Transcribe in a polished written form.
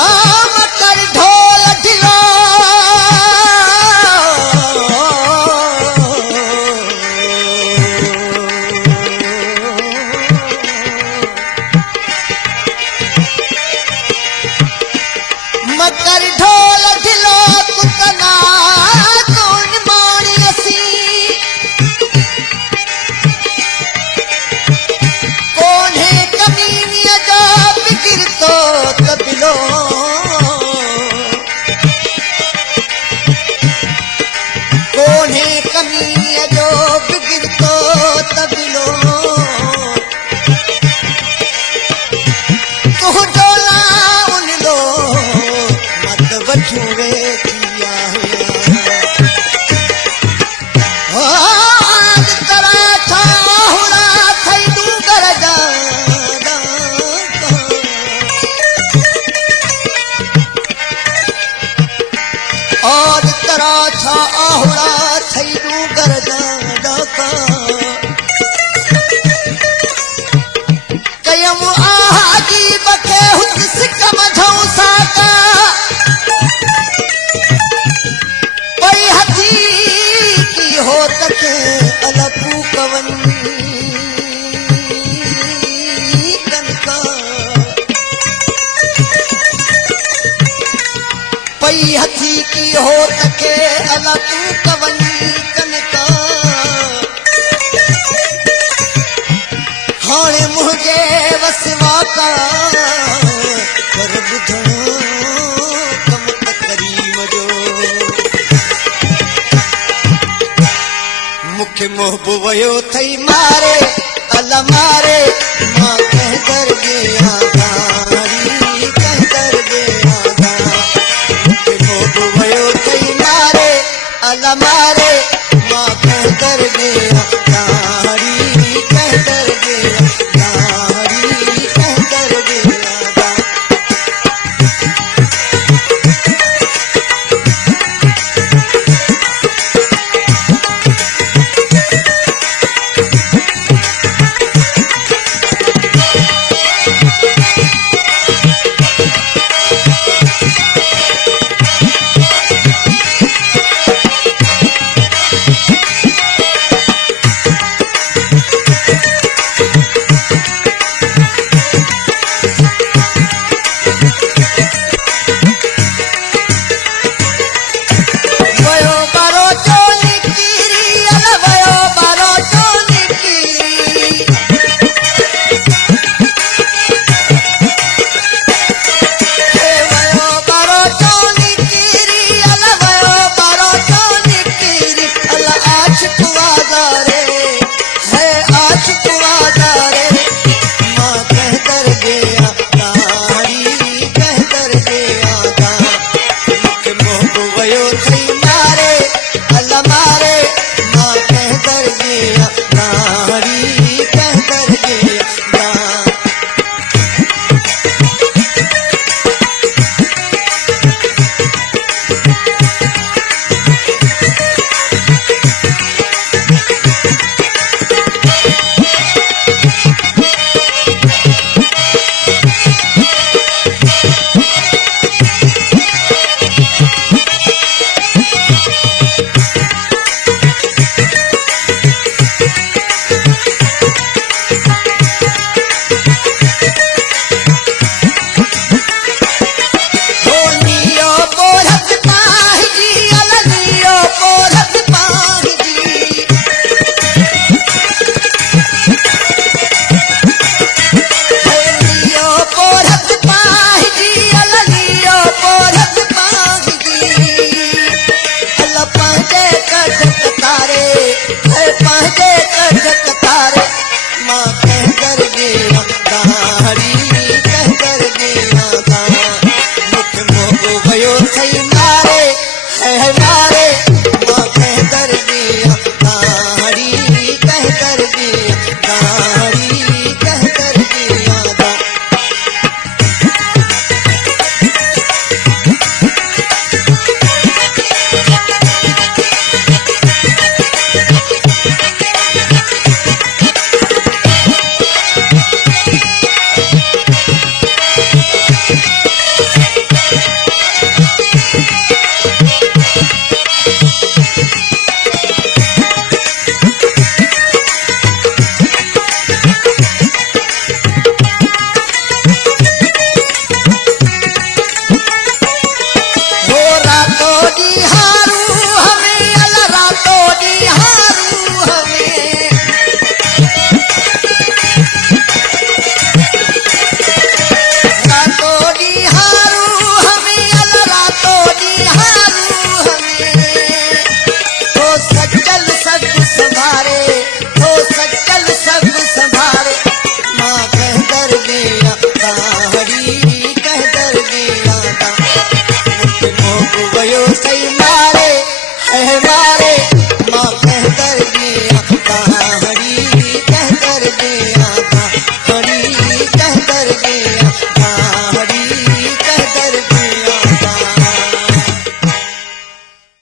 मकर ढोल ढिलो मकर ढोल ढिलो कुतना कौन माणी असी कौन है कमीनिया जो बिगिर तो तबिलो कौन है कमीनिया जो बिगिर तो तबिलो तू डोला उन लो मत बचूवे किया आज तरह था हुरा थई तू कर जाना आज तरह था हुरा थई तू कर जाना कयम आजी बखे हुस कम झौसा का पई हथी की हो तके अलपू कवनी कनका पई हथी की हो तके अलपू कवनी कनका हाणे मुझे वसवा का कर बुधो कम तकरीम जो मुख्य मोहबू वयो थई मारे अल मारे मां कह कर गया